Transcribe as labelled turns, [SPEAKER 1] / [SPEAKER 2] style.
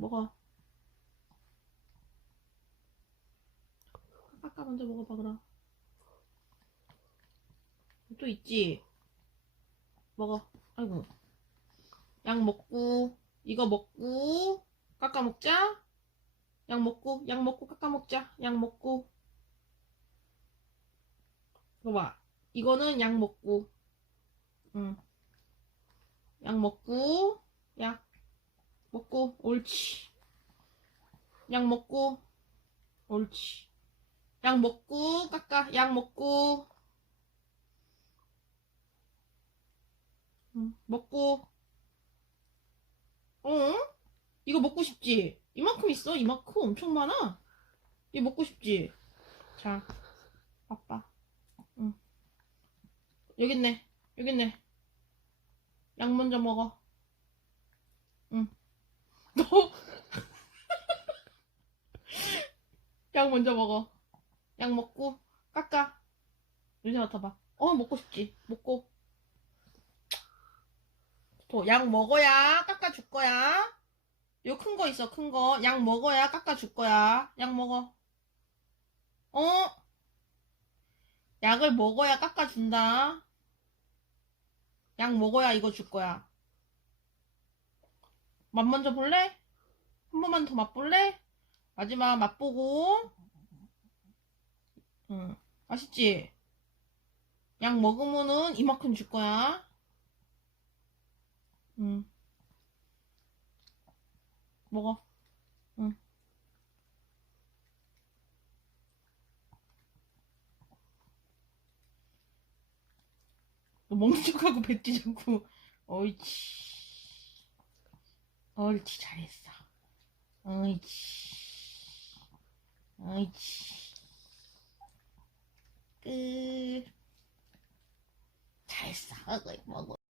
[SPEAKER 1] 먹어. 아까 먼저 먹어봐, 그럼. 또 있지? 먹어. 아이고. 약 먹고, 이거 먹고, 깎아 먹자. 약 먹고, 약 먹고, 깎아 먹자. 약 먹고. 이거 봐. 이거는 약 먹고. 응. 약 먹고, 약 먹고, 옳지. 약 먹고, 옳지. 약 먹고, 깎아. 약 먹고. 응, 먹고. 어? 이거 먹고 싶지? 이만큼 있어. 이만큼 엄청 많아. 이거 먹고 싶지? 자, 아빠. 응. 여기 있네. 약 먼저 먹어. 응. 너. 약 먼저 먹어. 약 먹고, 깎아. 윤세 맡아봐. 어, 먹고 싶지? 먹고. 또, 약 먹어야 깎아 줄 거야. 요 큰 거 있어, 큰 거. 약 먹어야 깎아 줄 거야. 약 먹어. 어? 약을 먹어야 깎아 준다. 약 먹어야 이거 줄 거야. 맛 먼저 볼래? 한 번만 더 맛볼래? 마지막 맛보고. 응. 맛있지? 약 먹으면은 이만큼 줄 거야. 응. 먹어. 응. 너 먹는 척하고 뱉지 자꾸. 옳지. 옳지, 잘했어. 옳지. 옳지. 끝. 잘했어. 먹어, 먹어.